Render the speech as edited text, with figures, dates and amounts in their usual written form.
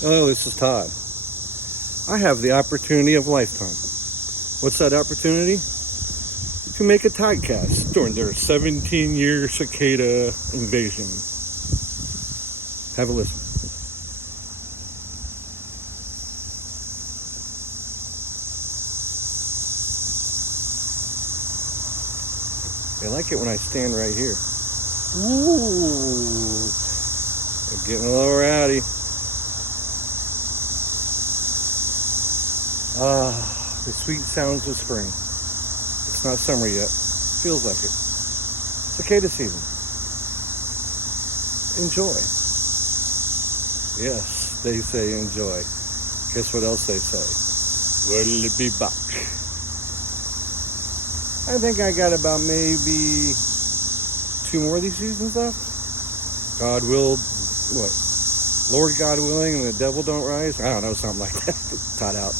Hello, this is Todd. I have the opportunity of a lifetime. What's that opportunity? You can make a Toddcast during their 17-year cicada invasion. Have a listen. They like it when I stand right here. Ooh, they're getting a little rowdy. The sweet sounds of spring. It's not summer yet. Feels like it. Cicada season. Enjoy. Yes, they say enjoy. Guess what else they say? Will be back. I think I got about maybe 2 more of these seasons left. God will, what? Lord God willing and the devil don't rise? I don't know, something like that. Todd out.